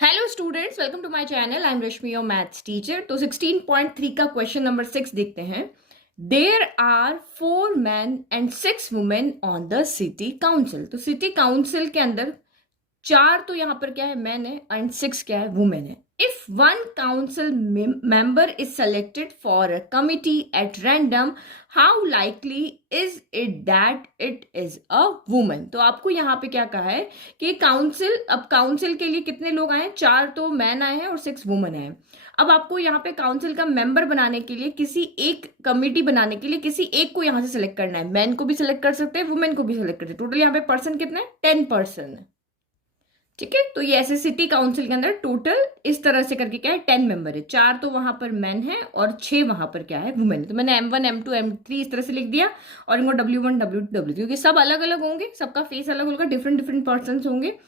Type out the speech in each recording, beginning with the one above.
Hello students, welcome to my channel. I am Rashmi, your maths teacher. तो 16.3 का question number 6 देखते हैं। There are 4 men and 6 women on the city council. तो city council के अंदर 4 तो यहाँ पर क्या है, मैन है, एंड 6 क्या है, वुमेन है। If one council member is selected for a committee at random, how likely is it that it is a woman. तो आपको यहाँ पे क्या कहा है कि काउंसिल, अब काउंसिल के लिए कितने लोग आए हैं, 4 तो मैन आए हैं और 6 वुमेन आए हैं। अब आपको यहाँ पे काउंसिल का मेंबर बनाने के लिए, किसी एक कमिटी बनाने के लिए किसी एक को यहाँ से सिलेक्ट करना है। मैन को भी सिलेक्ट कर सकते हैं, वुमेन को भी सिलेक्ट कर सकते हैं। टोटल यहाँ पे पर्सन कितने हैं, 10 पर्सन है। ठीक है, तो ये ऐसे सिटी काउंसिल के अंदर टोटल इस तरह से करके क्या है, 10 मेंबर है। 4 तो वहां पर मेन है और 6 वहां पर क्या है, वुमेन। तो मैंने M1 M2 M3 इस तरह से लिख दिया और इनको W1 W2 W3, क्योंकि सब अलग अलग होंगे, सबका फेस अलग होगा, डिफरेंट डिफरेंट पर्सन होंगे।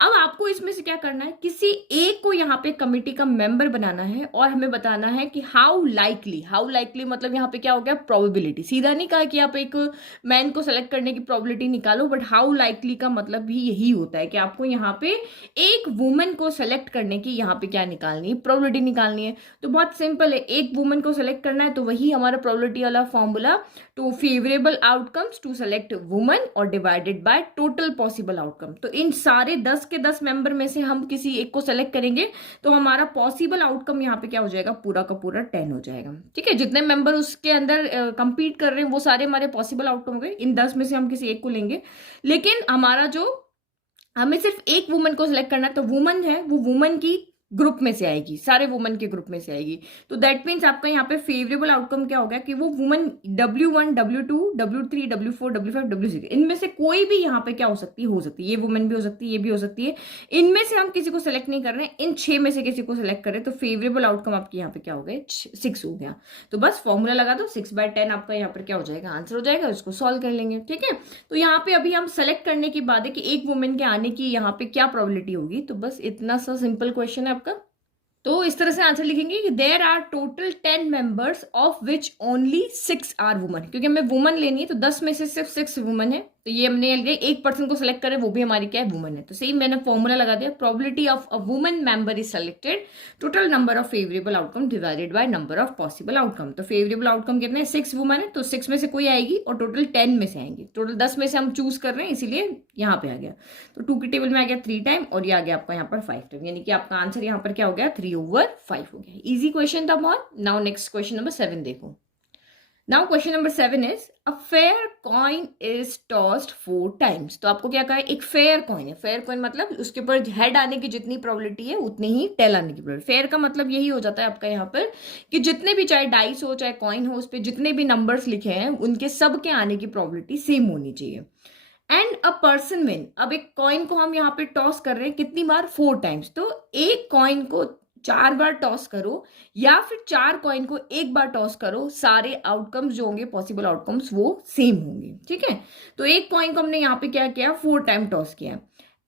अब आपको इसमें से क्या करना है, किसी एक को यहाँ पे कमिटी का मेंबर बनाना है और हमें बताना है कि हाउ लाइकली मतलब यहाँ पे क्या हो गया, प्रोबेबिलिटी। सीधा नहीं कहा कि आप एक मैन को सेलेक्ट करने की प्रोबेबिलिटी निकालो, बट हाउ लाइकली का मतलब भी यही होता है कि आपको यहाँ पे एक वुमन को सेलेक्ट करने की यहाँ पे क्या निकालनी है, प्रोबेबिलिटी निकालनी है। तो बहुत सिंपल है, एक वुमन को सेलेक्ट करना है, तो वही हमारा प्रोबेबिलिटी वाला formula, to favourable outcomes to select woman और divided by total possible outcome. तो इन सारे 10 के 10 मेंबर में से हम किसी एक को सेलेक्ट करेंगे तो हमारा पॉसिबल आउटकम यहाँ पे क्या हो जाएगा, पूरा का पूरा 10 हो जाएगा। ठीक है, जितने मेंबर उसके अंदर कंपीट कर रहे हैं वो सारे हमारे पॉसिबल आउटकम हो गए। इन 10 में से हम किसी एक को लेंगे, लेकिन हमारा जो, हमें सिर्फ एक वुमन को सिलेक्ट करना है, तो वुमन है वो वुमन की ग्रुप में से आएगी, सारे वुमन के ग्रुप में से आएगी। तो दैट मीन्स आपका यहाँ पे फेवरेबल आउटकम क्या हो गया कि वो woman W1 W2 W3 W4 W5 W6 इनमें से कोई भी यहाँ पे क्या हो सकती है, ये वुमन भी हो सकती है, ये भी हो सकती है। इनमें से हम किसी को सिलेक्ट नहीं कर रहे हैं, इन 6 में से किसी को सिलेक्ट करें, तो फेवरेबल आउटकम आपके यहाँ पे क्या हो गए, 6 हो गया। तो बस फॉर्मूला लगा दो, 6/10 आपका यहाँ पर क्या हो जाएगा, आंसर हो जाएगा। उसको सॉल्व कर लेंगे। ठीक है, तो यहाँ पे अभी हम सेलेक्ट करने की बात है कि एक वुमेन के आने की यहाँ पे क्या प्रोबेबिलिटी होगी। तो बस इतना सा सिंपल क्वेश्चन है आपका। तो इस तरह से आंसर लिखेंगे कि there are total 10 members of which only 6 are woman. क्योंकि हमें वुमन लेनी है, तो 10 में से सिर्फ 6 वुमन है, तो ये हमने एक पर्सन को सिलेक्ट करें, वो भी हमारी क्या है, वुमन है। तो सेम मैंने फॉर्मूला लगा दिया, probability of a woman member is selected, total number of favourable outcome divided by number of possible outcome. तो फेवरेबल आउटकम कितने हैं, 6 वुमन है, तो 6 में से कोई आएगी और टोटल 10 में से आएंगी। टोटल 10 में से हम चूज कर रहे हैं, इसीलिए यहाँ पे आ गया। तो 2 की टेबल में आ गया 3 टाइम और ये आ गया आपका यहाँ पर 5 टाइम, यानी कि आपका आंसर यहाँ पर क्या हो गया, 3/5 हो गया। इजी क्वेश्चन था बहुत। नाउ नेक्स्ट क्वेश्चन नंबर 7 देखो। Now question number 7 is a fair coin is tossed 4 times. तो आपको क्या कहा है, एक फेयर कॉइन है। फेयर कॉइन मतलब उसके ऊपर हेड आने की जितनी प्रोबेबिलिटी है उतनी ही टेल आने की प्रोबेबिलिटी। फेयर का मतलब यही हो जाता है आपका यहाँ पर कि जितने भी, चाहे डाइस हो चाहे कॉइन हो, उस पर जितने भी नंबर्स लिखे हैं उनके सब के आने की प्रोबेबिलिटी सेम होनी चाहिए। एंड अ पर्सन विन, अब एक कॉइन को हम यहाँ पे टॉस कर रहे हैं कितनी बार, 4 टाइम्स। तो एक कॉइन को 4 बार टॉस करो या फिर 4 कॉइन को एक बार टॉस करो, सारे आउटकम्स जो होंगे, पॉसिबल आउटकम्स, वो सेम होंगे। ठीक है, तो एक कॉइन को हमने यहाँ पे क्या किया, 4 टाइम टॉस किया।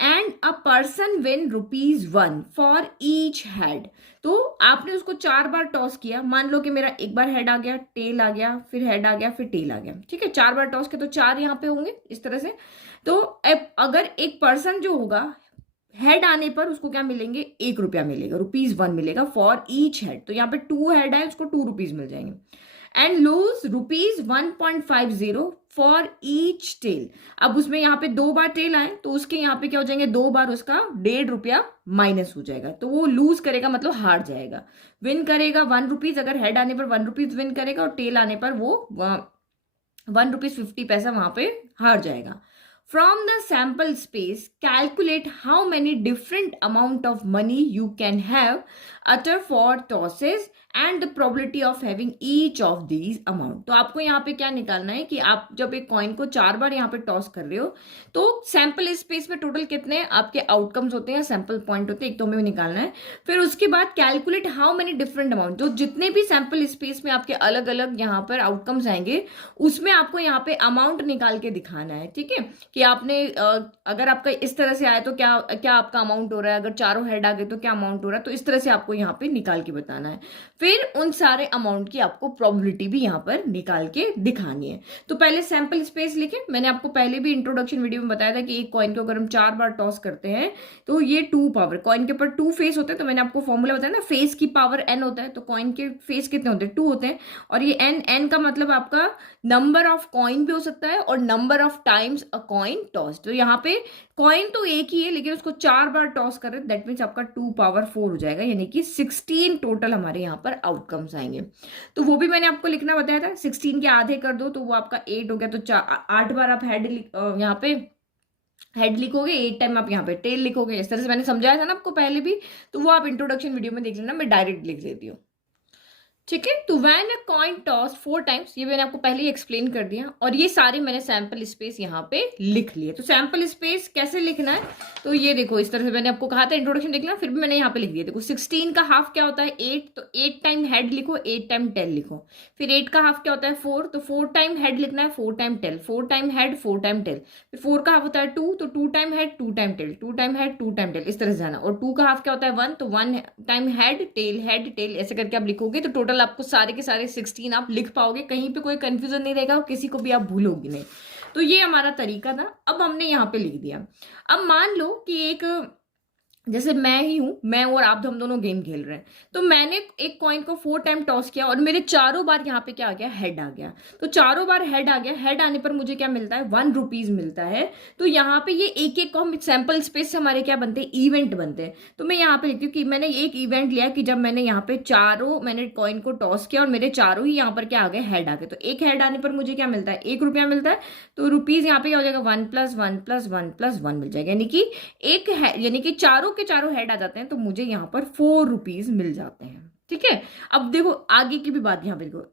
And a person win ₹1 for each head. तो आपने उसको 4 बार टॉस किया, मान लो कि मेरा एक बार हेड आ गया, टेल आ गया, फिर हेड आ गया, फिर टेल आ गया। ठीक है, 4 बार टॉस किया तो 4 यहाँ पे होंगे इस तरह से। तो अगर एक पर्सन जो होगा, हेड आने पर उसको क्या मिलेंगे, ₹1 मिलेगा, ₹1 मिलेगा फॉर ईच हेड। तो यहाँ पे 2 हेड है, उसको ₹2 मिल जाएंगे। And lose ₹1.50 for each tail. अब उसमें यहाँ पे 2 बार टेल आए, तो उसके यहाँ पे क्या हो जाएंगे, 2 बार उसका ₹1.5 माइनस हो जाएगा, तो वो लूज करेगा मतलब हार जाएगा। विन करेगा ₹1, अगर हेड आने पर ₹1 विन करेगा और टेल आने पर वो ₹1.50 वहां पे हार जाएगा। From the sample space, calculate how many different amount of money you can have utter for tosses and the probability of having each of these amount। तो आपको यहाँ पे क्या निकालना है कि आप जब एक कॉइन को 4 बार यहाँ पे टॉस कर रहे हो, तो सैंपल स्पेस में टोटल कितने आपके आउटकम्स होते हैं, सैंपल पॉइंट होते हैं, एक तो हमें निकालना है। फिर उसके बाद calculate how many different amount, जो जितने भी सैंपल स्पेस में आपके अलग अलग यहाँ पर आउटकम्स आएंगे, उसमें आपको यहाँ पे अमाउंट निकाल के दिखाना है। ठीक है, कि आपने अगर आपका इस तरह से आया तो क्या क्या आपका अमाउंट हो रहा है, अगर चारों हेड आ गए तो क्या अमाउंट हो रहा है, तो इस तरह से आपको यहाँ पे निकाल के बताना है। फिर उन सारे अमाउंट की आपको प्रोबेबिलिटी भी यहाँ पर निकाल के दिखानी है। तो पहले सैंपल स्पेस लिखे, मैंने आपको पहले भी इंट्रोडक्शन वीडियो में बताया था कि एक कॉइन को अगर हम 4 बार टॉस करते हैं तो ये 2 पावर, कॉइन के ऊपर 2 फेस होते हैं, तो मैंने आपको फॉर्मूला बताया ना, फेस की पावर n होता है, तो कॉइन के फेस कितने होते हैं, 2 होते हैं। और ये n का मतलब आपका नंबर ऑफ कॉइन भी हो सकता है और number of times a coin toss. तो यहाँ पे कॉइन तो एक ही है लेकिन उसको 4 बार टॉस कर रहे हैं, दैट मीन्स आपका 2 पावर 4 हो जाएगा, यानी कि 16 टोटल हमारे यहाँ पर आउटकम्स आएंगे। तो वो भी मैंने आपको लिखना बताया था, 16 के आधे कर दो तो वो आपका 8 हो गया, तो 8 बार आप हेड यहाँ पे हेड लिखोगे, 8 टाइम आप यहाँ पे टेल लिखोगे। इस तरह से मैंने समझाया था ना आपको पहले भी, तो वो आप इंट्रोडक्शन वीडियो में देख लेना, मैं डायरेक्ट लिख देती हूँ। ठीक है, तो when a coin toss 4 times, ये मैंने आपको पहले ही एक्सप्लेन कर दिया, और ये सारे मैंने सैंपल स्पेस यहाँ पे लिख लिए। तो सैंपल स्पेस कैसे लिखना है, तो ये देखो इस तरह से मैंने आपको कहा था इंट्रोडक्शन देखना, फिर भी मैंने यहाँ पे लिख दिया। देखो 16 का हाफ क्या होता है 8, तो 8 टाइम हेड लिखो, 8 टाइम टेल लिखो। फिर 8 का हाफ क्या होता है 4, तो 4 टाइम हेड लिखना है, 4 time tail, 4 time head 4 time tail. फिर 4 का हाफ होता है 2, तो 2 time head 2 time tail, 2 time head 2 time tail, इस तरह से जाना। और 2 का हाफ क्या होता है 1, तो 1 टाइम हेड टेल, ऐसे करके आप लिखोगे तो टोटल आपको सारे के सारे 16 आप लिख पाओगे, कहीं पे कोई कंफ्यूजन नहीं रहेगा और किसी को भी आप भूलोगे नहीं। तो ये हमारा तरीका था, अब हमने यहाँ पे लिख दिया। अब मान लो कि एक, जैसे मैं ही हूं, मैं और आप हम दोनों गेम खेल रहे हैं, तो मैंने एक कॉइन को 4 टाइम टॉस किया और मेरे चारों बार यहाँ पे क्या आ गया, हेड आ गया। तो चारों बार हेड आ गया, हेड आने पर मुझे क्या मिलता है, 1 रुपीज मिलता है। तो यहाँ पे ये एक एक को हम सैंपल स्पेस से हमारे क्या बनते हैं, इवेंट बनते हैं। तो मैं यहाँ पे लिखती हूँ कि मैंने एक इवेंट लिया कि जब मैंने यहाँ पे मैंने कॉइन को टॉस किया और मेरे चारों ही यहाँ पर क्या आ गए, हेड आ गए। तो एक हेड आने पर मुझे क्या मिलता है, 1 रुपया मिलता है। तो रुपीज यहाँ पे क्या हो जाएगा, 1 + 1 + 1 + 1 मिल जाएगा, यानी कि चारों के चारों हेड आ जाते हैं, तो मुझे यहाँ पर 4 रुपीज मिल जाते हैं। ठीक है, अब देखो आगे की भी बात यहाँ पे देखो,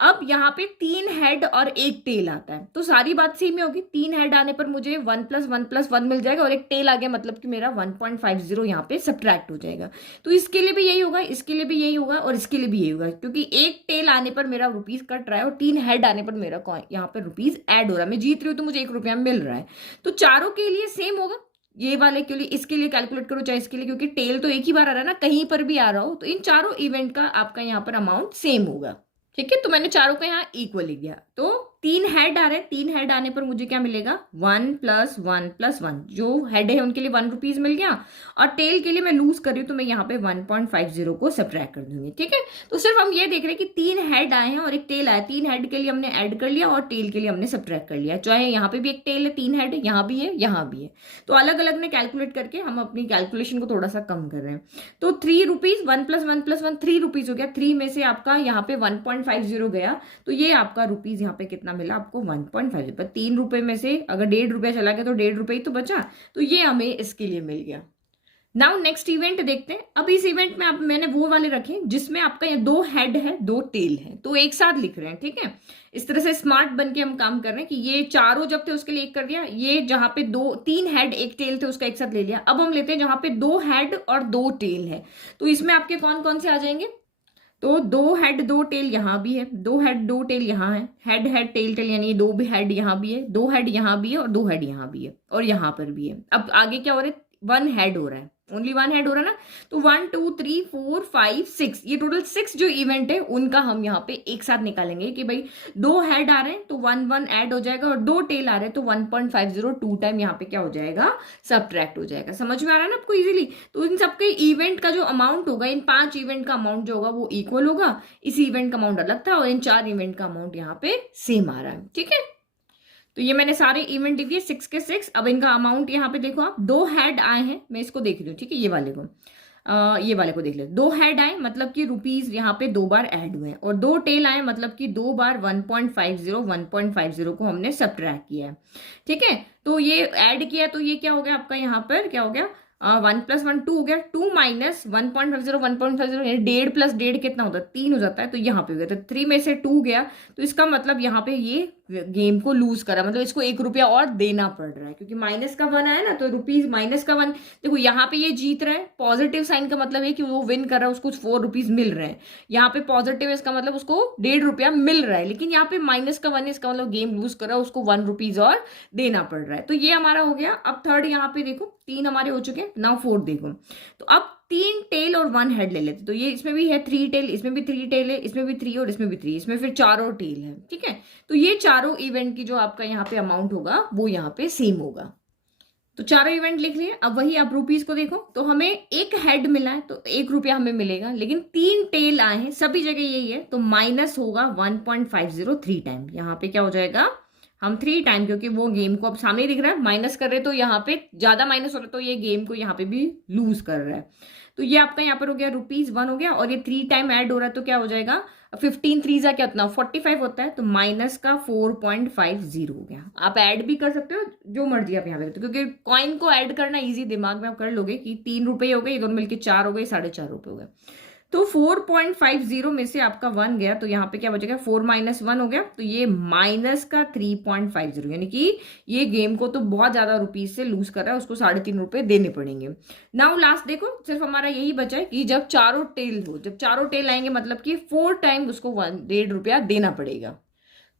अब यहाँ पे 3 हेड और 1 टेल आता है, तो सारी बात सेम ही होगी। 3 हेड आने पर मुझे 1 + 1 + 1 मिल जाएगा और एक टेल आ गया, मतलब कि मेरा 1.50 यहाँ पे सब्ट्रैक्ट हो जाएगा। तो इसके लिए भी यही होगा, इसके लिए भी यही होगा और इसके लिए भी यही होगा, क्योंकि एक टेल आने पर मेरा रुपीज कट रहा है और 3 हेड आने पर मेरा यहाँ पर रुपीज ऐड हो रहा है। मैं जीत रही हूँ तो मुझे 1 रुपया मिल रहा है। तो चारों के लिए सेम होगा, ये वाले के लिए, इसके लिए कैलकुलेट करो चाहे इसके लिए, क्योंकि टेल तो एक ही बार आ रहा है ना, कहीं पर भी आ रहा हो, तो इन चारों इवेंट का आपका यहाँ पर अमाउंट सेम होगा। ठीक है, तो मैंने चारों को यहाँ इक्वल लिख दिया। तो 3 हेड आ रहे हैं, 3 हेड आने पर मुझे क्या मिलेगा, 1 + 1 + 1, जो हेड है उनके लिए 1 रुपीज मिल गया, और टेल के लिए मैं लूज कर रही हूँ तो मैं यहाँ पे 1.50 को सब्ट्रैक्ट कर दूंगी। ठीक है, तो सिर्फ हम ये देख रहे हैं कि 3 हेड आए हैं और एक टेल आया, 3 हेड के लिए हमने ऐड कर लिया और टेल के लिए हमने सब्ट्रैक्ट कर लिया। चाहे यहाँ पे भी एक टेल है, 3 हेड है, यहाँ भी है, यहाँ भी है, तो अलग अलग ने कैलकुलेट करके हम अपनी कैलकुलेशन को थोड़ा सा कम कर रहे हैं। तो 3 रुपीज, 1 + 1 + 1 3 रुपीज हो गया, 3 में से आपका यहाँ पे 1.50 गया, तो ये आपका रुपीज यहाँ पे कितना मिला आपको, 1.50। पर 3 रुपए में से अगर 1.5 रुपया चला गया तो 1.5 रुपये ही तो बचा, तो ये हमें इसके लिए मिल गया। नाउ नेक्स्ट इवेंट देखते हैं। अब इस इवेंट में अब मैंने वो वाले रखे जिसमें आपका ये 2 हेड है 2 टेल है, तो एक साथ लिख रहे हैं। ठीक है, इस तरह से स्मार्ट बन के हम काम कर रहे हैं कि ये चारों जब थे उसके लिए एक कर दिया, ये जहां पे 3 हेड 1 टेल थे उसका एक साथ ले लिया। अब हम लेते हैं जहां पे 2 हेड और 2 टेल है, तो इसमें आपके कौन कौन से आ जाएंगे, तो 2 हेड 2 टेल यहाँ भी है, 2 हेड 2 टेल यहाँ है, हेड हेड टेल टेल, यानी 2 भी हेड यहाँ भी है, 2 हेड यहाँ भी है और 2 हेड यहाँ भी है और यहाँ पर भी है। अब आगे क्या हो रहा है, 1 हेड हो रहा है, ओनली 1 हेड हो रहा है ना, तो 1 2 3 4 5 6, ये टोटल 6 जो इवेंट है उनका हम यहाँ पे एक साथ निकालेंगे कि भाई 2 हेड आ रहे हैं तो 1 1 ऐड हो जाएगा, और 2 टेल आ रहे हैं तो 1.50 2 टाइम यहाँ पे क्या हो जाएगा, सब्ट्रैक्ट हो जाएगा। समझ में आ रहा है ना आपको इजीली। तो इन सबके इवेंट का जो अमाउंट होगा, इन 5 इवेंट का अमाउंट जो होगा वो इक्वल होगा, इस इवेंट का अमाउंट अलग था और इन 4 इवेंट का अमाउंट यहाँ पे सेम आ रहा है। ठीक है, तो ये मैंने सारे इवेंट लिख दिए 6 के 6। अब इनका अमाउंट यहाँ पे देखो आप, 2 हेड आए हैं, मैं इसको देख रही हूँ। ठीक है, ये वाले को देख ले, 2 हेड आए मतलब कि रुपीज यहाँ पे 2 बार ऐड हुए हैं, और 2 टेल आए मतलब कि 2 बार 1.50 को हमने सब्ट्रैक्ट किया है। ठीक है, तो ये ऐड किया, तो ये क्या हो गया आपका, यहाँ पर क्या हो गया, 1 + 1 2 हो गया, 2 - 1.50 1.50, 1.5 + 1.5 कितना होता है, 3 हो जाता है, तो यहाँ पे हो गया, तो 3 में से 2 गया, तो इसका मतलब यहाँ पे ये गेम को लूज करा, मतलब इसको 1 रुपया और देना पड़ रहा है, क्योंकि माइनस का 1 आया ना, तो रुपीज -1। देखो यहाँ पे ये जीत रहा है, पॉजिटिव साइन का मतलब है कि वो विन कर रहा है, उसको 4 रुपीज मिल रहे हैं। यहाँ पे पॉजिटिव है, इसका मतलब उसको 1.5 रुपया मिल रहा है, लेकिन यहाँ पे -1 है, इसका मतलब गेम लूज कर रहा है, उसको 1 रुपीज और देना पड़ रहा है। तो ये हमारा हो गया। अब थर्ड यहाँ पे देखो, 3 हमारे हो चुके हैं, नाउ 4 देखो। तो अब 3 टेल और 1 हेड ले लेते, तो ये इसमें भी है 3 टेल, इसमें भी 3 टेल है, इसमें भी 3 और इसमें भी 3, इसमें फिर 4 और टेल है, ठीक है। तो ये चारों इवेंट की जो आपका यहाँ पे अमाउंट होगा वो यहाँ पे सेम होगा। तो चारों इवेंट लिख लिए। अब वही आप रुपीज को देखो, तो हमें एक हेड मिला है तो 1 रुपया हमें मिलेगा, लेकिन 3 टेल आए हैं, सभी जगह यही है, तो माइनस होगा 1.503 टाइम। यहाँ पे क्या हो जाएगा, हम 3 टाइम, क्योंकि वो गेम को अब सामने दिख रहा है माइनस कर रहे, तो यहाँ पे ज्यादा माइनस हो रहा है, तो ये गेम को यहाँ पे भी लूज कर रहा है। तो ये आपका यहाँ पर हो गया ₹1 हो गया, और ये 3 टाइम ऐड हो रहा है, तो क्या हो जाएगा, 15 3 जा क्या उतना 45 होता है, तो माइनस का 4.50 हो गया। आप ऐड भी कर सकते हो, जो मर्जी आप यहाँ पे करते हो, क्योंकि कॉइन को ऐड करना इजी, दिमाग में आप कर लोगे कि 3 रुपए हो गए, ये दोनों मिलकर 4 हो गए, 4.5 रुपए हो गए। तो 4.50 में से आपका 1 गया, तो यहाँ पे क्या बचेगा, 4 माइनस 1 हो गया, तो ये माइनस का 3.50, यानी कि ये गेम को तो बहुत ज्यादा रुपीज से लूज कर रहा है, उसको 3.5 रुपए देने पड़ेंगे। नाउ लास्ट देखो, सिर्फ हमारा यही बचा है कि जब चारों टेल हो, जब चारों टेल आएंगे मतलब कि 4 टाइम उसको 1.5 रुपया देना पड़ेगा।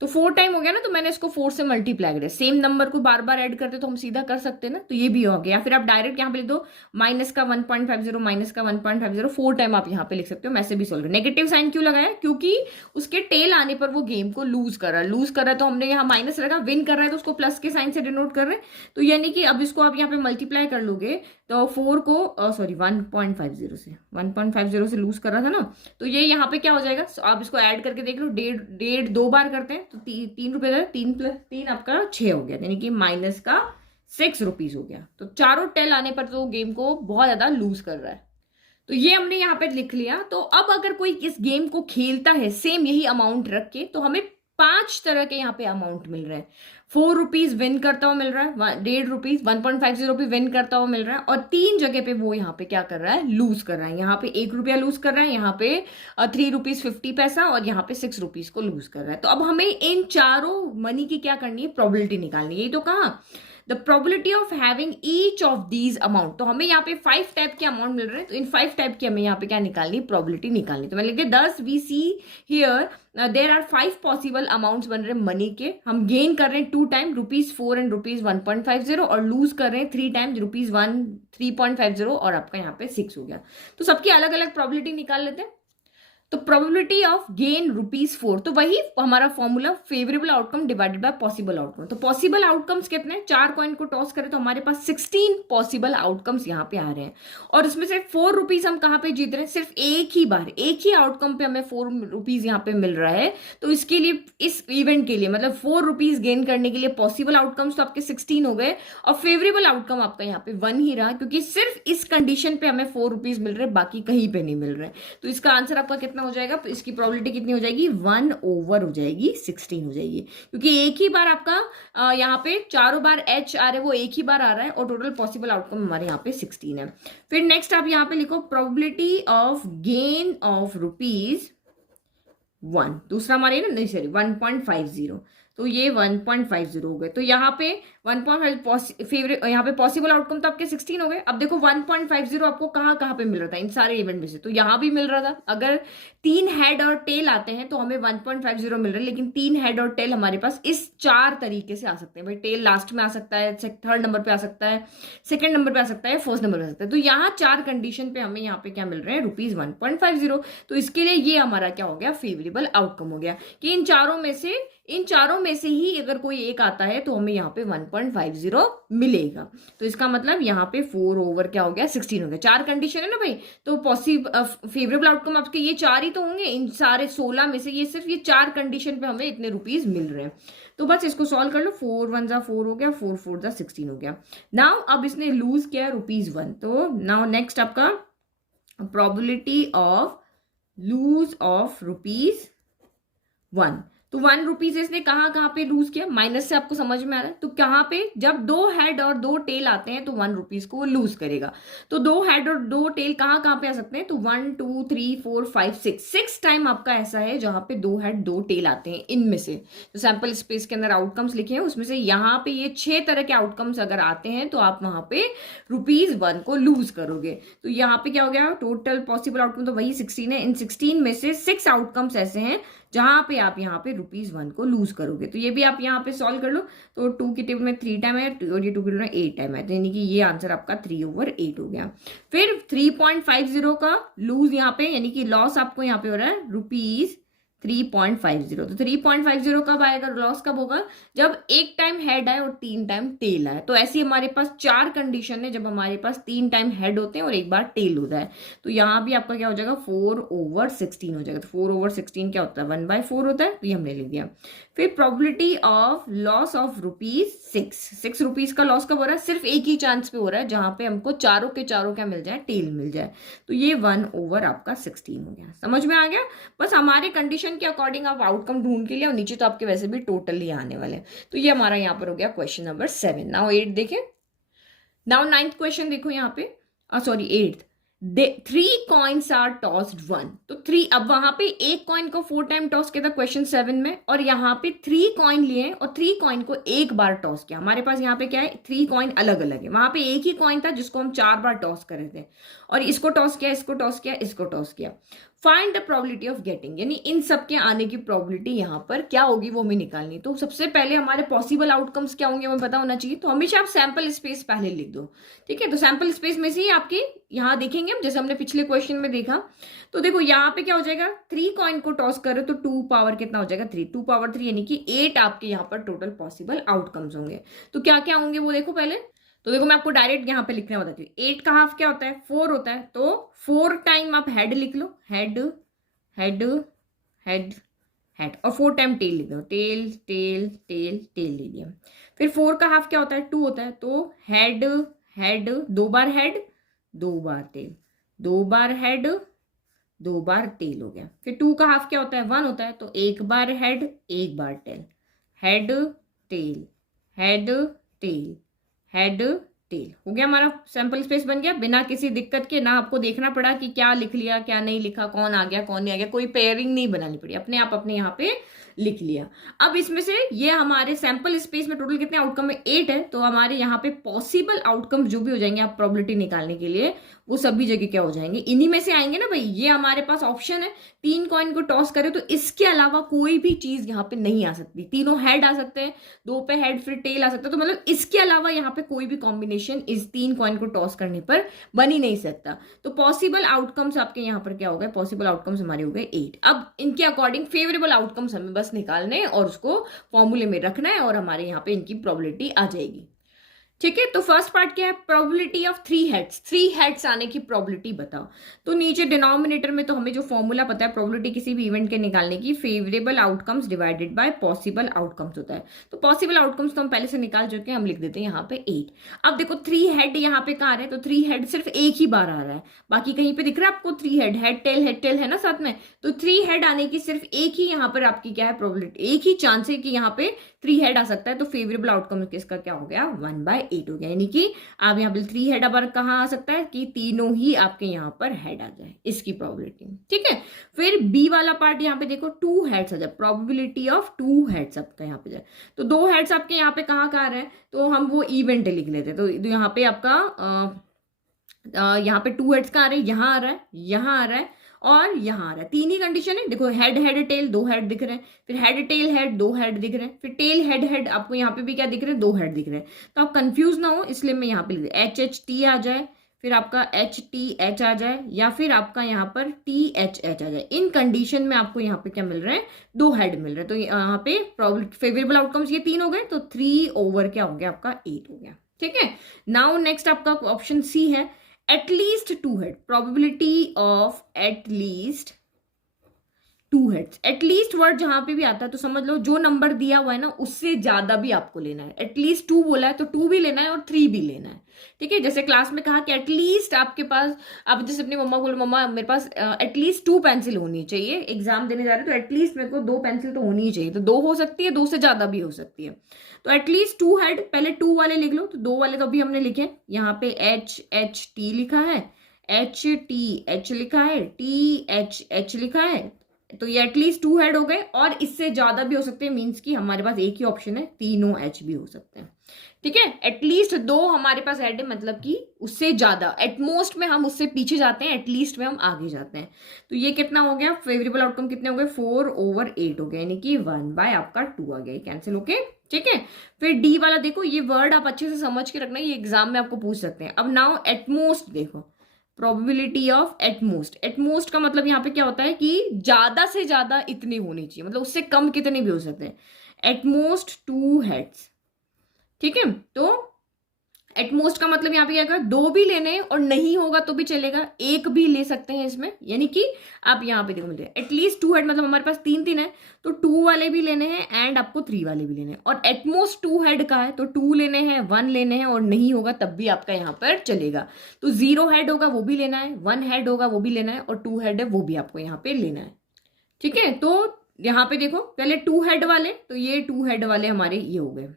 तो 4 टाइम हो गया ना, तो मैंने इसको 4 से मल्टीप्लाई किया। सेम नंबर को बार बार ऐड करते तो हम सीधा कर सकते हैं ना, तो ये भी हो गया। या फिर आप डायरेक्ट यहाँ पे लिख दो माइनस का 1.50, माइनस का 1.50, 4 टाइम आप यहाँ पे लिख सकते हो। मैं से भी सोल्व। नेगेटिव साइन क्यों लगाया, क्योंकि उसके टेल आने पर वो गेम को लूज कर रहा है, तो हमने यहाँ माइनस लगा, विन कर रहा है तो उसको प्लस के साइन से डिनोट कर रहे हैं। तो यानी कि अब इसको आप यहाँ पे मल्टीप्लाई कर लोगे, तो 4 को सॉरी 1.50 से लूज कर रहा था ना, तो ये यहाँ पे क्या हो जाएगा, आप इसको ऐड करके देख लो, 1.5 2 बार करते हैं तो 3 रुपए, 3 प्लस 3 आपका 6 हो गया, यानी कि माइनस का 6 रुपीज हो गया। तो चारों टेल आने पर तो गेम को बहुत ज्यादा लूज कर रहा है। तो ये हमने यहाँ पे लिख लिया। तो अब अगर कोई इस गेम को खेलता है सेम यही अमाउंट रख के, तो हमें 5 तरह के यहाँ पे अमाउंट मिल रहे हैं। 4 रुपीज विन करता हुआ मिल रहा है, 1.5 रुपीज 1.50 पे विन करता हुआ मिल रहा है, और 3 जगह पे वो यहाँ पे क्या कर रहा है, लूज कर रहा है। यहाँ पे 1 रुपया लूज कर रहा है, यहाँ पे 3 रुपीज 50 पैसा, और यहाँ पे 6 रुपीज को लूज कर रहा है। तो अब हमें इन चारों मनी की क्या करनी है, प्रोबेबिलिटी निकालनी है। यही तो कहा, the probability of having each of these amount. तो हमें यहाँ पे 5 टाइप के अमाउंट मिल रहे हैं, तो इन 5 टाइप की हमें यहाँ पे क्या निकालनी, प्रोबेबिलिटी निकालनी। तो मैं लिख दिया 10 we see here there are 5 possible amounts बन रहे हैं मनी के। हम गेन कर रहे हैं 2 टाइम ₹4 एंड ₹1.50, और लूज कर रहे हैं 3 टाइम ₹1 3.50, और आपका यहाँ पे 6 हो गया। तो सबकी अलग अलग प्रोबेबिलिटी निकाल लेते हैं। तो प्रोबेबिलिटी ऑफ गेन ₹4, तो वही हमारा formula, favourable outcome divided by possible outcome. तो पॉसिबल आउटकम्स कितने हैं, 4 कॉइन को टॉस करें तो हमारे पास 16 पॉसिबल आउटकम्स यहाँ पे आ रहे हैं, और उसमें से 4 रुपीज हम कहाँ पे जीत रहे हैं, सिर्फ एक ही बार, एक ही आउटकम पे हमें 4 रुपीज यहाँ पे मिल रहा है। तो इसके लिए, इस इवेंट के लिए, मतलब 4 रुपीज गेन करने के लिए पॉसिबल आउटकम्स तो आपके 16 हो गए, और फेवरेबल आउटकम आपका यहाँ पे 1 ही रहा, क्योंकि सिर्फ इस कंडीशन पे हमें 4 रुपीज मिल रहे हैं, बाकी कहीं पे नहीं मिल रहे। तो इसका आंसर आपका कितना हो जाएगा, इसकी प्रोबेबिलिटी कितनी हो जाएगी, 1 ओवर हो जाएगी 16 हो जाएगी, क्योंकि एक ही बार आपका यहाँ पे चारों बार एच आ रहे, वो एक ही बार आ रहा है, और टोटल पॉसिबल आउटकम हमारे यहाँ पे 16 है। फिर नेक्स्ट आप यहाँ पे लिखो प्रोबेबिलिटी ऑफ गेन ऑफ ₹1। दूसरा हमारे ना, नहीं सॉरी 1.50, तो ये 1.50 हो गए। तो यहाँ पे 1.5 फेवरेट, यहाँ पे पॉसिबल आउटकम तो आपके 16 हो गए। अब देखो 1.50 आपको कहाँ कहाँ पे मिल रहा था, इन सारे इवेंट में से, तो यहाँ भी मिल रहा था। अगर 3 हेड और टेल आते हैं तो हमें 1.50 मिल रहा है, लेकिन 3 हेड और टेल हमारे पास इस 4 तरीके से आ सकते हैं। भाई टेल लास्ट में आ सकता है, 3rd नंबर पे आ सकता है, 2nd नंबर पे आ सकता है, 1st नंबर पे आ सकता है। तो यहाँ 4 कंडीशन पे हमें यहाँ पे क्या मिल रहे हैं, ₹1.50। तो इसके लिए ये हमारा क्या हो गया, फेवरेबल आउटकम हो गया, कि इन चारों में से ही अगर कोई एक आता है तो हमें यहाँ पे 1.50 मिलेगा। तो इसका मतलब यहाँ पे 4 ओवर क्या हो गया, 16 हो गया। 4 कंडीशन है ना भाई, तो फेवरेबल आउटकम आपके ये 4 ही तो होंगे, इन सारे 16 में से ये सिर्फ ये 4 कंडीशन पे हमें इतने रुपीज मिल रहे हैं। तो बस इसको सॉल्व कर लो, 4 1 जा 4 हो गया, 4 4 जा 16 हो गया। नाउ अब इसने लूज किया ₹1। तो नाउ नेक्स्ट आपका प्रोबेबिलिटी ऑफ लूज ऑफ ₹1। तो 1 रुपीज इसने कहाँ पे लूज किया, माइनस से आपको समझ में आ रहा है। तो कहाँ पे, जब 2 हेड और 2 टेल आते हैं तो 1 रुपीज को वो लूज करेगा। तो 2 हेड और 2 टेल कहाँ पे आ सकते हैं, तो 1 2 3 4 5 6 टाइम आपका ऐसा है जहां पे 2 हेड 2 टेल आते हैं। इनमें से तो सैंपल स्पेस के अंदर आउटकम्स लिखे हैं, उसमें से यहाँ पे ये 6 तरह के आउटकम्स अगर आते हैं तो आप वहां पे ₹1 को लूज करोगे। तो यहाँ पे क्या हो गया, टोटल पॉसिबल आउटकम तो वही 16 है। इन 16 में से 6 आउटकम्स ऐसे हैं जहां पे आप यहाँ पे ₹1 को लूज करोगे। तो ये भी आप यहाँ पे सॉल्व कर लो। तो 2 की टेबल में 3 टाइम है और ये 2 की टेबल में 8 टाइम है, तो यानी कि ये आंसर आपका 3/8 हो गया। फिर 3.50 का लूज यहाँ पे, यानी कि लॉस आपको यहाँ पे हो रहा है ₹3.50। तो 3.50 कब आएगा, लॉस कब होगा, जब एक टाइम हेड आए और 3 टाइम टेल आए। तो ऐसी हमारे पास 4 कंडीशन है जब हमारे पास 3 टाइम हेड होते हैं और एक बार टेल होता है। तो यहाँ भी आपका क्या हो जाएगा, 4/16 हो जाएगा। तो 4/16 क्या होता है, 1/4 होता है, तो ये हमने लिख दिया। फिर प्रोबेबिलिटी ऑफ लॉस ऑफ ₹6 का लॉस कब हो रहा है, सिर्फ एक ही चांस पे हो रहा है, जहां पे हमको चारों के चारों क्या मिल जाए, टेल मिल जाए। तो ये 1/16 हो गया। समझ में आ गया। बस हमारे कंडीशन के अकॉर्डिंग आप आउटकम ढूंढ के लिए, और नीचे तो आपके वैसे भी टोटल ही आने वाले हैं। तो ये हमारा यहाँ पर हो गया क्वेश्चन नंबर 7। नाउ 8 देखें। नाउ 9th क्वेश्चन देखो यहाँ पे, sorry 8th। 3 coins are tossed 1। तो 3, अब वहां पे एक कॉइन को 4 टाइम टॉस किया था क्वेश्चन 7 में, और यहाँ पे 3 कॉइन लिए और 3 कॉइन को एक बार टॉस किया। हमारे पास यहाँ पे क्या है, 3 कॉइन अलग अलग है। वहां पे एक ही कॉइन था जिसको हम 4 बार टॉस कर रहे थे, और इसको टॉस किया, इसको टॉस किया, इसको टॉस किया। Find the probability of getting, यानी इन सब के आने की प्रोबेबिलिटी यहाँ पर क्या होगी वो हमें निकालनी। तो सबसे पहले हमारे पॉसिबल आउटकम्स क्या होंगे हमें पता होना चाहिए। तो हमेशा आप सैंपल स्पेस पहले लिख दो, ठीक है। तो सैंपल स्पेस में से ही आपके यहाँ देखेंगे हम, जैसे हमने पिछले क्वेश्चन में देखा। तो देखो यहाँ पे क्या हो जाएगा, 3 कॉइन को टॉस करो तो 2 पावर कितना हो जाएगा, 3। 2 पावर 3 यानी कि 8 आपके यहाँ पर टोटल पॉसिबल आउटकम्स होंगे। तो क्या क्या होंगे वो देखो पहले। तो देखो मैं आपको डायरेक्ट यहाँ पे लिखने बताती हूँ। 8 का हाफ क्या होता है, 4 होता है। तो 4 टाइम आप हेड लिख लो, हेड हेड हेड हेड, और 4 टाइम टेल लिख दो, टेल टेल टेल टेल ले लिया। फिर 4 का हाफ क्या होता है, 2 होता है। तो हेड हेड, 2 बार हेड 2 बार टेल, 2 बार हेड 2 बार टेल हो गया। फिर 2 का हाफ क्या होता है, 1 होता है। तो 1 बार हेड 1 बार tail, head tail head tail head tail हो गया। हमारा सैंपल स्पेस बन गया बिना किसी दिक्कत के। ना आपको देखना पड़ा कि क्या लिख लिया क्या नहीं लिखा, कौन आ गया कौन नहीं आ गया, कोई पेयरिंग नहीं बनानी पड़ी, अपने आप अपने यहाँ पे लिख लिया। अब इसमें से ये हमारे सैंपल स्पेस में टोटल कितने आउटकम है, 8 है। तो हमारे यहाँ पे पॉसिबल आउटकम जो भी हो जाएंगे आप प्रोबेबिलिटी निकालने के लिए, वो सभी जगह क्या हो जाएंगे, इन्हीं में से आएंगे ना भाई। ये हमारे पास ऑप्शन है, 3 कॉइन को टॉस करे तो इसके अलावा कोई भी चीज यहाँ पे नहीं आ सकती। तीनों हेड आ सकते हैं, 2 पे हेड फिर टेल आ सकता है। तो मतलब इसके अलावा यहाँ पे कोई भी कॉम्बिनेशन इस 3 कॉइन को टॉस करने पर बन ही नहीं सकता। तो पॉसिबल आउटकम्स आपके यहाँ पर क्या हो गए, पॉसिबल आउटकम्स हमारे हो गए 8। अब इनके अकॉर्डिंग फेवरेबल आउटकम्स हमें बस निकालने हैं और उसको फॉर्मूले में रखना है, और हमारे यहाँ पे इनकी प्रोबेबिलिटी आ जाएगी। ठीक है। तो फर्स्ट पार्ट क्या है, प्रोबेबिलिटी ऑफ 3 हेड्स। 3 हेड्स आने की प्रोबेबिलिटी बताओ। तो नीचे डिनोमिनेटर में तो हमें जो फॉर्मूला पता है प्रोबेबिलिटी किसी भी इवेंट के निकालने की, favourable outcomes divided by possible outcomes होता है। तो पॉसिबल आउटकम्स तो हम पहले से निकाल चुके हैं, हम लिख देते हैं यहाँ पे 8। अब देखो 3 हेड यहाँ पे कहाँ आ रहा है, तो 3 हेड सिर्फ एक ही बार आ रहा है, बाकी कहीं पे दिख रहा है आपको 3 हेड, हेड टेल है ना साथ में। तो 3 हेड आने की सिर्फ एक ही यहाँ पर आपकी क्या है प्रोबेबिलिटी, एक ही चांस है कि यहाँ पे 3 हेड आ सकता है। तो फेवरेबल आउटकम किसका क्या हो गया, 1/8 हो गया। यानी कि आप यहाँ पे 3 हेड अब कहाँ आ सकता है कि तीनों ही आपके यहाँ पर हेड आ जाए, इसकी प्रोबेबिलिटी। ठीक है। फिर बी वाला पार्ट यहाँ पे देखो 2 हेड्स आ जाए, प्रोबेबिलिटी ऑफ 2 हेड्स आपका यहाँ पे जाए। तो 2 हेड्स आपके यहाँ पे कहाँ कहाँ रहे, तो हम वो इवेंट लिख लेते हैं। तो यहाँ पे आपका यहाँ पे 2 हेड्स कहाँ आ रहे हैं, यहाँ आ रहा है, यहाँ आ रहा है और यहाँ आ रहा है। 3 ही कंडीशन है। देखो हेड हेड टेल 2 हेड दिख रहे हैं, फिर हेड टेल हेड 2 हेड दिख रहे हैं, फिर टेल हेड हेड आपको यहाँ पे भी क्या दिख रहे हैं, 2 हेड दिख रहे हैं। तो आप कंफ्यूज ना हो इसलिए मैं यहाँ पे लिख दिया HHT आ जाए, फिर आपका HTH आ जाए, या फिर आपका यहाँ पर THH आ जाए। इन कंडीशन में आपको यहाँ पे क्या मिल रहा है, 2 हेड मिल रहे हैं। तो यहाँ पे फेवरेबल आउटकम्स ये 3 हो गए। तो 3 ओवर क्या हो गया आपका 8 हो गया। ठीक है। नाउ नेक्स्ट आपका ऑप्शन सी है, at least 2 head, probability of at least 2 heads. At least word जहां पे भी आता है तो समझ लो जो नंबर दिया हुआ है ना उससे ज्यादा भी आपको लेना है। एटलीस्ट 2 बोला है तो 2 भी लेना है और 3 भी लेना है। ठीक है। जैसे क्लास में कहा कि एटलीस्ट आपके पास, आप जैसे अपनी मम्मा बोलो मम्मा मेरे पास एटलीस्ट 2 पेंसिल होनी चाहिए, एग्जाम देने जा रहे हैं तो एटलीस्ट मेरे को 2 पेंसिल तो होनी ही चाहिए। तो 2 हो सकती है, 2 से ज्यादा भी हो सकती है। तो एटलीस्ट 2 हेड, पहले 2 वाले लिख लो। तो 2 वाले तो अभी हमने लिखे, यहाँ पे HHT लिखा है, HTH लिखा है, THH लिखा है, तो ये एटलीस्ट 2 हेड हो गए, और इससे ज्यादा भी हो सकते हैं, मीन्स कि हमारे पास एक ही ऑप्शन है, तीनों एच भी हो सकते हैं। ठीक है, एटलीस्ट 2 हमारे पास हेड है, मतलब कि उससे ज्यादा, एटमोस्ट में हम उससे पीछे जाते हैं, एटलीस्ट में हम आगे जाते हैं। तो ये कितना हो गया, फेवरेबल आउटकम कितने हो गए, 4/8 हो गया, यानी कि 1 आपका 2 आ गया, कैंसिल। ओके, ठीक है। फिर डी वाला देखो, ये वर्ड आप अच्छे से समझ के रखना, ये एग्जाम में आपको पूछ सकते हैं। अब नाउ एटमोस्ट देखो, प्रोबेबिलिटी ऑफ एटमोस्ट, एटमोस्ट का मतलब यहाँ पे क्या होता है कि ज्यादा से ज्यादा इतनी होनी चाहिए, मतलब उससे कम कितने भी हो सकते हैं, एटमोस्ट 2 हेड्स। ठीक है, तो एटमोस्ट का मतलब यहाँ पे क्या होगा, 2 भी लेने हैं, और नहीं होगा तो भी चलेगा, 1 भी ले सकते हैं इसमें, यानी कि आप यहाँ पे देखो मुझे एटलीस्ट 2 हेड, मतलब हमारे पास 3 है, तो 2 वाले भी लेने हैं एंड आपको 3 वाले भी लेने हैं, और एटमोस्ट 2 हेड का है तो 2 लेने हैं, 1 लेने हैं, और नहीं होगा तब भी आपका यहाँ पर चलेगा। तो 0 हेड होगा वो भी लेना है, 1 हेड होगा वो भी लेना है, और 2 हेड है वो भी आपको यहाँ पे लेना है। ठीक है, तो यहाँ पे देखो पहले 2 हेड वाले, तो ये 2 हेड वाले हमारे ये हो गए,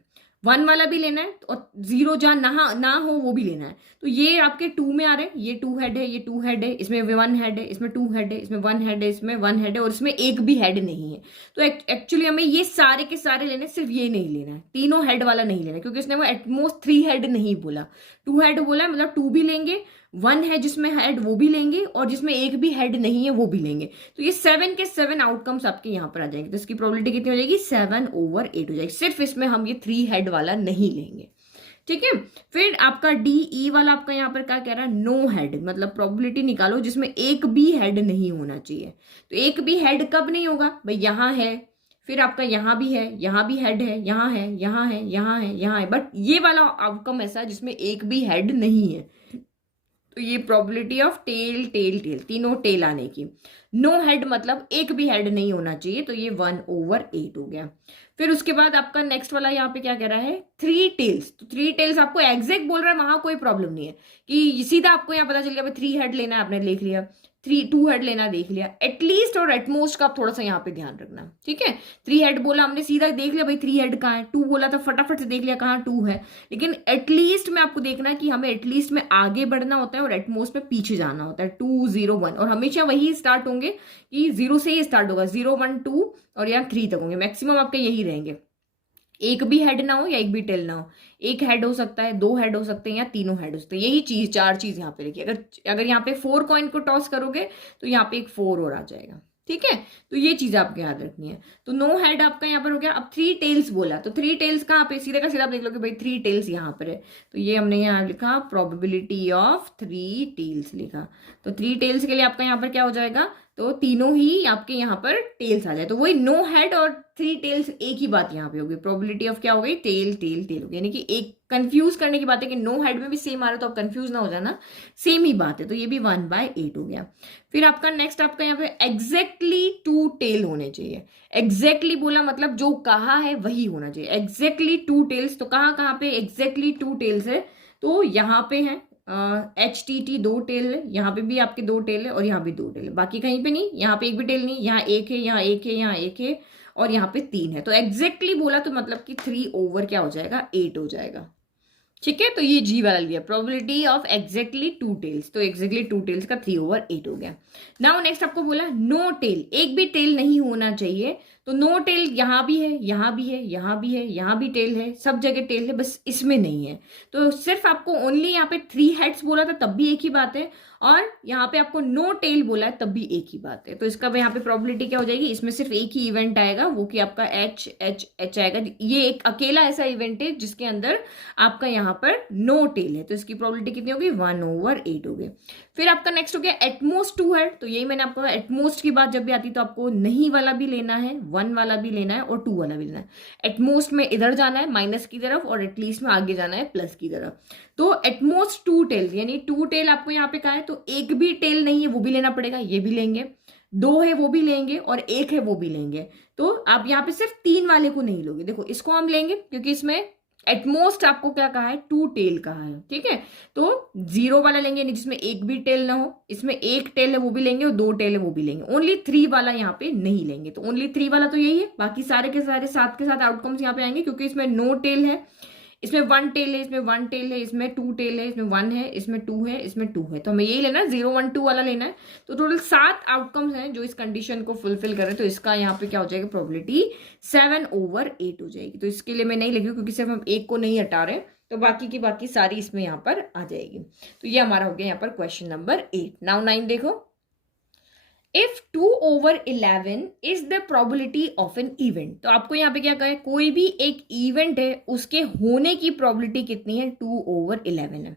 1 वाला भी लेना है, और 0 जहां ना हो वो भी लेना है। तो ये आपके 2 में आ रहे हैं, ये 2 हेड है, ये 2 हेड है, इसमें 1 हेड है, इसमें 2 हेड है, इसमें 1 हेड है, इसमें 1 हेड है, और इसमें एक भी हेड नहीं है। तो एक्चुअली हमें ये सारे के सारे लेने, सिर्फ ये नहीं लेना है, तीनों हेड वाला नहीं लेना, क्योंकि इसने वो एटमोस्ट 3 हेड नहीं बोला, 2 हेड बोला है, मतलब 2 भी लेंगे, 1 है जिसमें हेड वो भी लेंगे, और जिसमें एक भी हेड नहीं है वो भी लेंगे। तो ये 7 के 7 आउटकम्स आपके यहाँ पर आ जाएंगे। तो इसकी प्रोबेबिलिटी कितनी हो जाएगी, 7/8 हो जाएगी, सिर्फ इसमें हम ये 3 हेड वाला नहीं लेंगे। ठीक है, फिर आपका डी ई वाला आपका यहाँ पर क्या कह रहा है, नो हेड, मतलब प्रोबेबिलिटी निकालो जिसमें एक भी हेड नहीं होना चाहिए। तो एक भी हेड कब नहीं होगा भाई, यहाँ है, फिर आपका यहाँ भी है, यहाँ भी हेड है, यहाँ है, यहाँ है, यहाँ है, यहाँ है, बट ये वाला आउटकम ऐसा है जिसमें एक भी हेड नहीं है। तो ये probability of tail tail tail, तीनों टेल आने की। नो हेड मतलब एक भी हेड नहीं होना चाहिए, तो ये 1/8 हो गया। फिर उसके बाद आपका नेक्स्ट वाला यहाँ पे क्या कह रहा है, 3 टेल्स। तो 3 टेल्स आपको एग्जैक्ट बोल रहा है, वहां कोई प्रॉब्लम नहीं है, कि सीधा आपको यहाँ पता चल गया 3 हेड लेना है, आपने लिख लिया, 2 हेड लेना देख लिया। एटलीस्ट और एटमोस्ट का आप थोड़ा सा यहाँ पे ध्यान रखना। ठीक है, 3 हेड बोला हमने, सीधा देख लिया भाई 3 हेड कहाँ है, 2 बोला तो फटाफट से देख लिया कहाँ 2 है, लेकिन एटलीस्ट में आपको देखना है कि हमें एटलीस्ट में आगे बढ़ना होता है और एटमोस्ट में पीछे जाना होता है, 2 0 1, और हमेशा वही स्टार्ट होंगे कि 0 से ही स्टार्ट होगा, 0 1 2 और यहाँ 3 तक होंगे, मैक्सिमम आपके यही रहेंगे। एक भी हेड ना हो या एक भी टेल ना हो, एक हेड हो सकता है, 2 हेड हो सकते हैं, या तीनों हेड हो सकते हैं, यही चीज 4 चीज यहाँ पे रखिए। अगर यहाँ पे 4 कॉइन को टॉस करोगे तो यहाँ पे एक 4 और आ जाएगा। ठीक है, तो ये चीज आपको याद रखनी है। तो नो हेड आपका यहाँ पर हो गया। अब 3 टेल्स बोला, तो 3 टेल्स कहाँ पे, सीधे का सीधा आप देख लो कि भाई 3 टेल्स यहाँ पर है, तो ये हमने यहाँ लिखा प्रोबेबिलिटी ऑफ 3 टेल्स लिखा। तो 3 टेल्स के लिए आपका यहाँ पर क्या हो जाएगा, तो तीनों ही आपके यहाँ पर टेल्स आ जाए, तो वही नो हेड और 3 टेल्स एक ही बात यहाँ पे होगी, प्रोबेबिलिटी ऑफ क्या हो गई, टेल टेल टेल होगी, यानी कि एक कंफ्यूज करने की बात है कि नो हेड में भी सेम आ रहा है, तो आप कंफ्यूज ना हो जाना, सेम ही बात है। तो ये भी 1/8 हो गया। फिर आपका नेक्स्ट आपका यहाँ पे एग्जैक्टली 2 टेल होने चाहिए। एग्जैक्टली बोला मतलब जो कहा है वही होना चाहिए, एग्जैक्टली 2 टेल्स। तो कहाँ कहाँ पे एग्जैक्टली 2 टेल्स है, तो यहाँ पे है HTT 2 टेल है, यहाँ पे भी आपके 2 टेल है, और यहाँ भी 2 टेल है, बाकी कहीं पे नहीं, यहाँ पे एक भी टेल नहीं, यहाँ एक है, यहाँ एक है, यहाँ एक है, और यहाँ पे 3 है। तो एग्जैक्टली बोला तो मतलब कि 3 क्या हो जाएगा, 8 हो जाएगा। ठीक है, तो ये जी वाला लिया, प्रोबेबिलिटी ऑफ एग्जैक्टली 2 टेल्स, तो एग्जैक्टली 2 टेल्स का 3/8 हो गया। नाउ नेक्स्ट आपको बोला नो टेल, एक भी टेल नहीं होना चाहिए। तो नो टेल यहाँ भी है, यहाँ भी है, यहाँ भी है, यहाँ भी टेल है, सब जगह टेल है, बस इसमें नहीं है। तो सिर्फ आपको ओनली यहाँ पे 3 हेड्स बोला था तब भी एक ही बात है, और यहाँ पे आपको नो टेल बोला है तब भी एक ही बात है। तो इसका यहाँ पे प्रोबेबिलिटी क्या हो जाएगी, इसमें सिर्फ एक ही इवेंट आएगा, वो कि आपका एच एच एच आएगा। ये एक अकेला ऐसा इवेंट है जिसके अंदर आपका यहाँ पर नो टेल है, तो इसकी प्रोबेबिलिटी कितनी होगी, 1/8 हो गई। फिर आपका नेक्स्ट हो गया एटमोस्ट 2 हेड। तो यही मैंने आपको एटमोस्ट की बात जब भी आती तो आपको नहीं वाला भी लेना है, 1 वाला भी लेना है, और 2 वाला भी लेना है। एटमोस्ट में इधर जाना है माइनस की तरफ, और एटलीस्ट में आगे जाना है प्लस की तरफ। तो एटमोस्ट 2 टेल, यानी 2 टेल आपको यहाँ पे कहा है, तो एक भी टेल नहीं है वो भी लेना पड़ेगा, ये भी लेंगे, 2 है वो भी लेंगे, और 1 है वो भी लेंगे। तो आप यहाँ पे सिर्फ 3 वाले को नहीं लोगे, देखो इसको हम लेंगे क्योंकि इसमें एटमोस्ट आपको क्या कहा है, 2 टेल कहा है। ठीक है, तो 0 वाला लेंगे नहीं जिसमें एक भी टेल ना हो, इसमें 1 टेल है वो भी लेंगे, और 2 टेल है वो भी लेंगे, ओनली 3 वाला यहाँ पे नहीं लेंगे। तो ओनली 3 वाला तो यही है, बाकी सारे के सारे साथ के साथ आउटकम्स यहाँ पे आएंगे, क्योंकि इसमें नो टेल है, इसमें 1 टेल है, इसमें 1 टेल है, इसमें 2 टेल है, इसमें 1 है, इसमें 2 है, इसमें 2 है। तो हमें यही लेना है, 0 1 2 वाला लेना है। तो टोटल 7 आउटकम्स हैं जो इस कंडीशन को फुलफिल कर रहे हैं। तो इसका यहाँ पे क्या हो जाएगा, प्रोबेबिलिटी 7/8 हो जाएगी। तो इसके लिए मैं नहीं लिख रही हूँ क्योंकि सिर्फ हम एक को नहीं हटा रहे, तो बाकी की बाकी सारी इसमें यहाँ पर आ जाएगी। तो ये हमारा हो गया यहाँ पर क्वेश्चन नंबर 8। नाउ 9 देखो, if 2/11 is the probability of an event. तो आपको यहाँ पे क्या कहा है, कोई भी एक इवेंट है उसके होने की प्रोबेबिलिटी कितनी है, 2/11 है।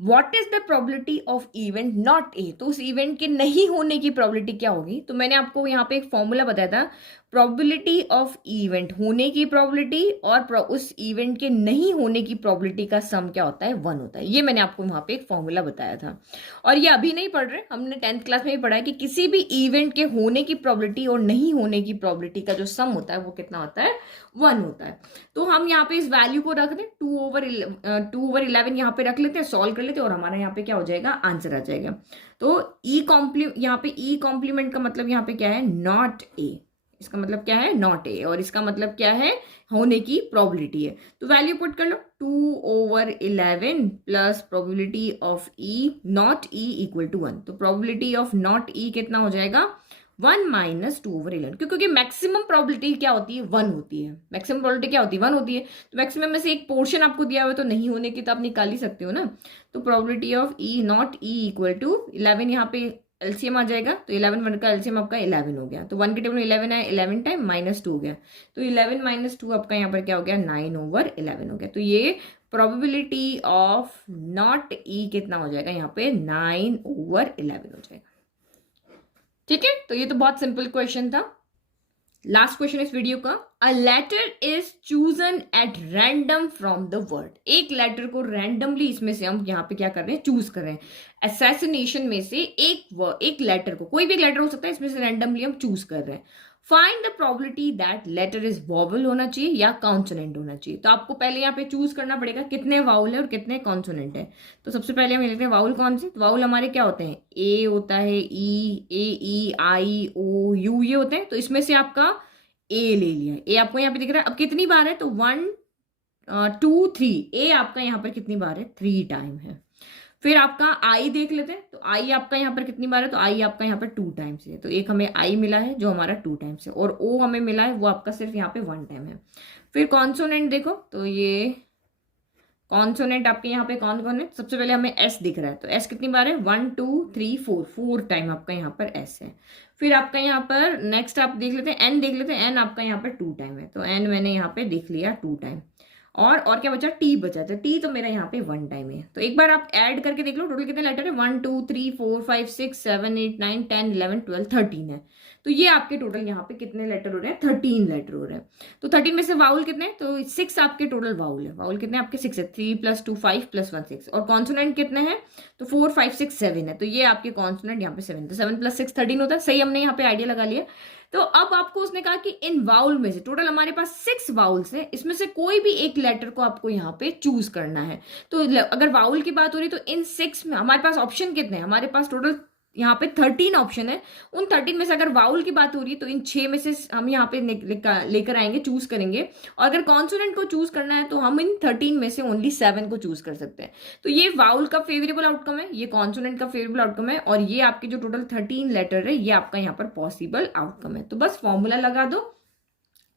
What is the probability of event not a, तो उस इवेंट के नहीं होने की प्रोबेबिलिटी क्या होगी। तो मैंने आपको यहाँ पे एक फॉर्मूला बताया था, प्रोबेबिलिटी ऑफ इवेंट होने की प्रोबेबिलिटी और उस इवेंट के नहीं होने की प्रोबेबिलिटी का सम क्या होता है, 1 होता है। ये मैंने आपको वहां पे एक फॉर्मूला बताया था। और ये अभी नहीं पढ़ रहे, हमने 10th क्लास में भी पढ़ा है कि किसी भी इवेंट के होने की प्रोबेबिलिटी और नहीं होने की प्रोबेबिलिटी का जो सम होता है वो कितना होता है, 1 होता है। तो हम यहाँ पे इस वैल्यू को रख दें, 2/11 यहाँ पे रख लेते हैं, सॉल्व कर लेते हैं और हमारा यहाँ पे क्या हो जाएगा, आंसर आ जाएगा। तो यहाँ पे ई कॉम्प्लीमेंट का मतलब यहाँ पे क्या है, नॉट ए। इसका मतलब क्या है, नॉट ए, और इसका मतलब क्या है, होने की प्रोबेबिलिटी है। तो वैल्यू पुट कर लो, 2/11 plus probability of E not E equal to 1। तो प्रोबेबिलिटी ऑफ नॉट ई कितना हो जाएगा, 1 माइनस 2/11, क्योंकि मैक्सिमम प्रोबेबिलिटी क्या होती है, 1 होती है। मैक्सिमम प्रोबेबिलिटी क्या होती है, 1 होती है। तो मैक्सिमम में से एक पोर्शन आपको दिया हुआ है, तो नहीं होने की तो आप निकाल ही सकते हो ना। तो probability of E not E equal to 11, यहाँ पे एलसीएम आ जाएगा। तो 11 1 का एलसीएम आपका 11 हो गया। तो 1 के टेबल में 11 है, 11 टाइम -2 हो गया। तो 11 - 2 आपका यहाँ पर क्या हो गया, 9/11 हो गया। तो ये प्रोबेबिलिटी ऑफ नॉट ई कितना हो जाएगा, यहाँ पे 9/11 हो जाएगा। ठीक है, तो ये तो बहुत सिंपल क्वेश्चन था। लास्ट क्वेश्चन इस वीडियो का, a letter is chosen at random from the word. एक लेटर को रैंडमली इसमें से हम यहाँ पे क्या कर रहे हैं, चूज कर रहे हैं। असैसिनेशन में से एक लेटर को, कोई भी लेटर हो सकता है, इसमें से रैंडमली हम चूज कर रहे हैं। Find the probability that letter is vowel होना चाहिए या कॉन्सोनेंट होना चाहिए। तो आपको पहले यहाँ पे चूज करना पड़ेगा कितने वाउल है और कितने कॉन्सोनेंट है। तो सबसे पहले हम लिखते हैं वाउल कौन से। वाउल हमारे क्या होते हैं, ए होता है, ई आई ओ यू, ये होते हैं। तो इसमें से आपका ए ले लिया, ए आपको यहाँ पे दिख रहा है। अब कितनी बार है, तो 1 2 3, ए आपका यहाँ पर कितनी बार है, 3 टाइम है। फिर आपका आई देख लेते हैं, तो आई आपका यहाँ पर कितनी बार है, तो आई आपका यहाँ पर 2 टाइम्स है। तो एक हमें आई मिला है जो हमारा 2 टाइम्स है, और ओ हमें मिला है वो आपका सिर्फ यहाँ पे 1 टाइम है। फिर कॉन्सोनेंट देखो, तो ये कॉन्सोनेंट आपके यहाँ पे कौन कौन है, सबसे पहले हमें एस दिख रहा है। तो एस कितनी बार है, 1 2 3 4 टाइम आपका यहाँ पर एस है। फिर आपका यहाँ पर नेक्स्ट आप देख लेते हैं, एन देख लेते हैं। एन आपका यहाँ पर 2 टाइम है, तो एन मैंने यहाँ पे देख लिया 2 टाइम। और क्या बचा, टी बचा। तो टी तो मेरा यहाँ पे 1 टाइम है। तो एक बार आप ऐड करके देख लो टोटल कितने लेटर है, 1 2 3 4 5 6 7 8 9 10 11 12 13 है। तो ये आपके टोटल यहाँ पे कितने लेटर हो रहे हैं, 13 लेटर हो रहे हैं। तो 13 में से वाउल कितने हैं, तो 6 आपके टोटल वाउल है। वाउल कितने आपके, 6 है। 3 + 2 5 + 1 6। और कॉन्सोनेंट कितने हैं, तो 4 5 6 7 है। तो ये आपके कॉन्सोनेंट यहाँ पे 7। तो 7 + 6 13 होता है। सही, हमने यहाँ पे आइडिया लगा लिया। तो अब आपको उसने कहा कि इन वाउल में से टोटल हमारे पास 6 वाउल्स हैं, इसमें से कोई भी एक लेटर को आपको यहाँ पे चूज करना है। तो अगर वाउल की बात हो रही तो इन 6 में हमारे पास ऑप्शन कितने हैं, हमारे पास टोटल यहाँ पे 13 ऑप्शन है। उन 13 में से अगर वाउल की बात हो रही है तो इन 6 में से हम यहाँ पे लेकर आएंगे, चूज करेंगे। और अगर कॉन्सोनेंट को चूज करना है तो हम इन 13 में से ओनली 7 को चूज कर सकते हैं। तो ये वाउल का फेवरेबल आउटकम है, ये कॉन्सोनेंट का फेवरेबल आउटकम है, और ये आपके जो टोटल 13 लेटर है ये आपका यहाँ पर पॉसिबल आउटकम है। तो बस फॉर्मूला लगा दो।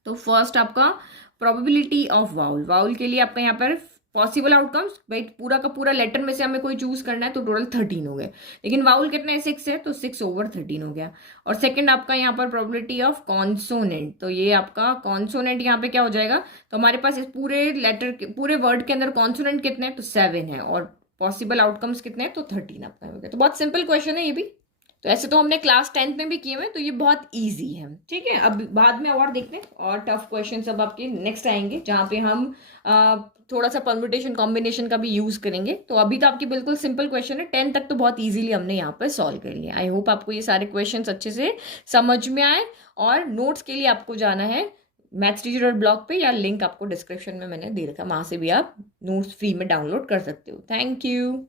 तो फर्स्ट आपका प्रोबेबिलिटी ऑफ वाउल, वाउल के लिए आपका यहाँ पर पॉसिबल आउटकम्स, भाई पूरा का पूरा लेटर में से हमें कोई चूज करना है तो टोटल 13 हो गए। लेकिन वाउल कितने, 6 है, तो 6/13 हो गया। और सेकंड आपका यहाँ पर प्रोबेबिलिटी ऑफ कॉन्सोनेंट, तो ये आपका कॉन्सोनेंट यहाँ पे क्या हो जाएगा, तो हमारे पास इस पूरे लेटर के पूरे वर्ड के अंदर कॉन्सोनेंट कितने हैं, तो 7 है, और पॉसिबल आउटकम्स कितने हैं, तो 13 आपका हो गया। तो बहुत सिंपल क्वेश्चन है ये भी। तो ऐसे तो हमने क्लास 10th में भी किए हुए, तो ये बहुत इजी है। ठीक है, अब बाद में और देखते हैं, और टफ क्वेश्चन सब आपके नेक्स्ट आएंगे जहाँ पे हम थोड़ा सा परम्यूटेशन कॉम्बिनेशन का भी यूज करेंगे। तो अभी तो आपकी बिल्कुल सिंपल क्वेश्चन है, 10 तक तो बहुत इजीली हमने यहाँ पर सॉल्व कर लिया। आई होप आपको ये सारे क्वेश्चन अच्छे से समझ में आए। और नोट्स के लिए आपको जाना है mathsteacher.blog पे, या लिंक आपको डिस्क्रिप्शन में मैंने दे रखा, वहां से भी आप नोट्स फ्री में डाउनलोड कर सकते हो। Thank you.